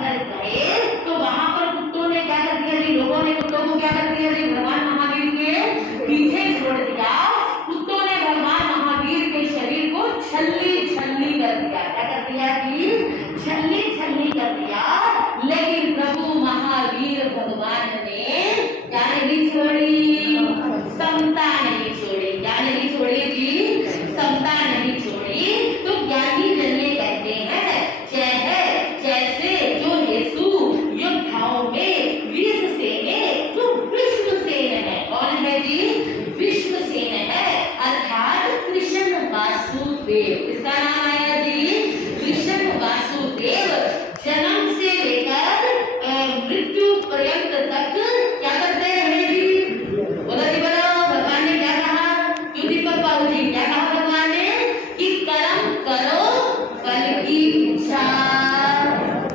अंदर गए तो वहां पर कुत्तों ने क्या कर दिया जी, लोगों ने कुत्तों को क्या कर दिया जी, भगवान महावीर के पीछे छोड़ दिया। कुत्तों ने भगवान महावीर के शरीर को छल्ली छल्ली कर दिया। क्या कर दिया जी, छल्ली छल्ली कर दिया। लेकिन प्रभु महावीर भगवान ने क्या नहीं छोड़ी, समता नहीं छोड़ी। क्या नहीं छोड़ी जी, समता नहीं छोड़ी। तो ज्ञानी जन ये कहते हैं जैसे जो यीशु योद्धाओं में विश्वसेन है, जो विश्वसेन है। कौन है जी, विश्वसेन है, अर्थात कृष्ण वासुदेव। इसका नाम आया जी कृष्ण वासुदेव। जन्म से लेकर मृत्यु पर्यंत तक क्या करते हैं जी, बोला जी बोलो, भगवान ने क्या कहा, क्यों दीपक बाबू जी, क्या कहा भगवान ने कि कर्म करो फल की इच्छा।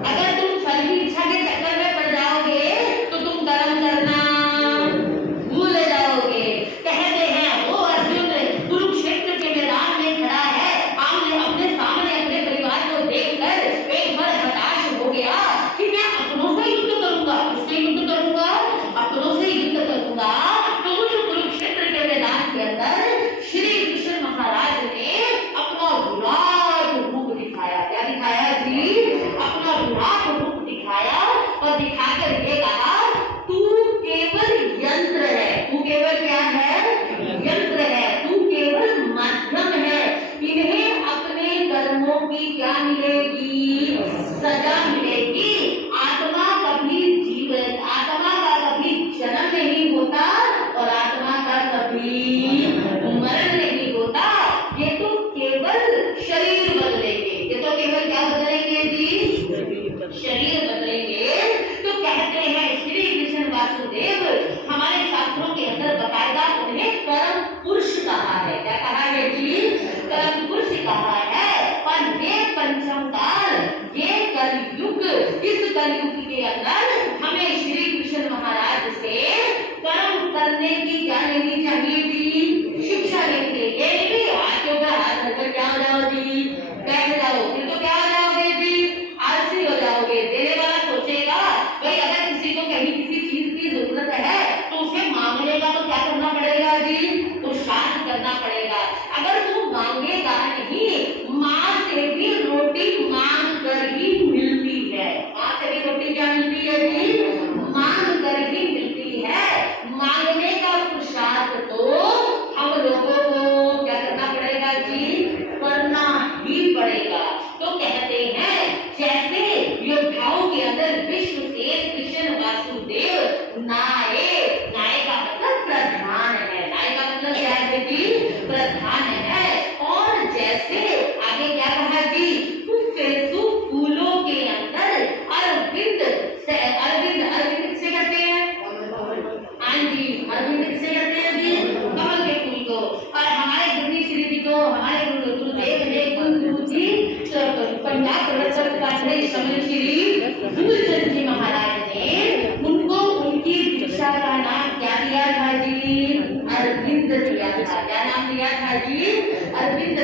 अगर तुम फल की इच्छा के चक्कर में पड़ जाओगे तो तुम कर्म करना भूल जाओगे। कहते हैं वो अर्जुन कुरुक्षेत्र के मैदान में खड़ा है, अपने सामने अपने परिवार को देखकर एक बार हताश हो गया कि मैं अपनों से युद्ध करूंगा। किससे युद्ध करूंगा, अपनों से युद्ध करूंगा। तो उस कुरुक्षेत्र के मैदान के अंदर श्री कृष्ण महाराज ने अपना विराट रूप दिखाया। क्या दिखाया जी, अपना विराट रूप दिखाया और दिखाकर ये कहा तू केवल यंत्र है। तू केवल क्या है, यंत्र है। तू केवल माध्यम है। इन्हें अपने कर्मों की क्या मिलेगी, सजा मिलेगी। आत्मा कभी जीवन, आत्मा का कभी जन्म नहीं होता और आत्मा का कभी मरण नहीं होता। ये तो केवल शरीर बदलेंगे। ये तो केवल क्या बदलेंगे जी, शरीर बदलेंगे। तो कहते हैं श्री कृष्ण वासुदेव, हमारे शास्त्रों के अंदर बकायदा उन्हें कर्म पुरुष कहा है। क्या कहा है जी, कर्म पुरुष कहा है। पर ये पंचम काल, ये कलयुग, इस कलयुग के अंदर हमें श्री कृष्ण महाराज से कर्म करने की क्या लेनी चाहिए जी, शिक्षा लेनी चाहिए। ये नहीं हाथ के ऊपर हाथ रखकर क्या हो जाओ जी, बैठ जाओ, फिर तो क्या हो जाओगे जी, आलसी हो जाओगे। देने वाला सोचेगा भाई अगर किसी को कहीं किसी चीज की जरूरत है तो उसे मांगने का तो क्या करना पड़ेगा जी, तो शांत करना पड़ेगा। अगर तू मांगेगा नहीं, माँ से भी रोटी मांग कर ही मिलती है। माँ से भी रोटी क्या मिलती है जी, मांग कर ही मिलती है। मांगने का पुरुषार्थ तो हम लोगों को क्या करना पड़ेगा जी, करना ही पड़ेगा। तो कहते हैं जैसे योद्धाओं के अंदर विश्वसेन कृष्ण वासुदेव नाये, नाये का मतलब प्रधान है। नाये का मतलब क्या है जी, प्रधान है। और जैसे आगे क्या कहा जी, फूलों के अंदर अरविंद से, अरविंद किसे कहते हैं, हाँ जी, अरविंद किसे कहते हैं जी, कमल के फूल को। और हमारे गुरु श्री जी को, हमारे गुरुदेव ने गुरु जी पंजाब प्रवर्तक काश्मीर समन श्री मूलचंद जी महाराज ने उनको उनकी दीक्षा का नाम क्या दिया था जी, अरविंद दिया था। क्या नाम दिया था जी,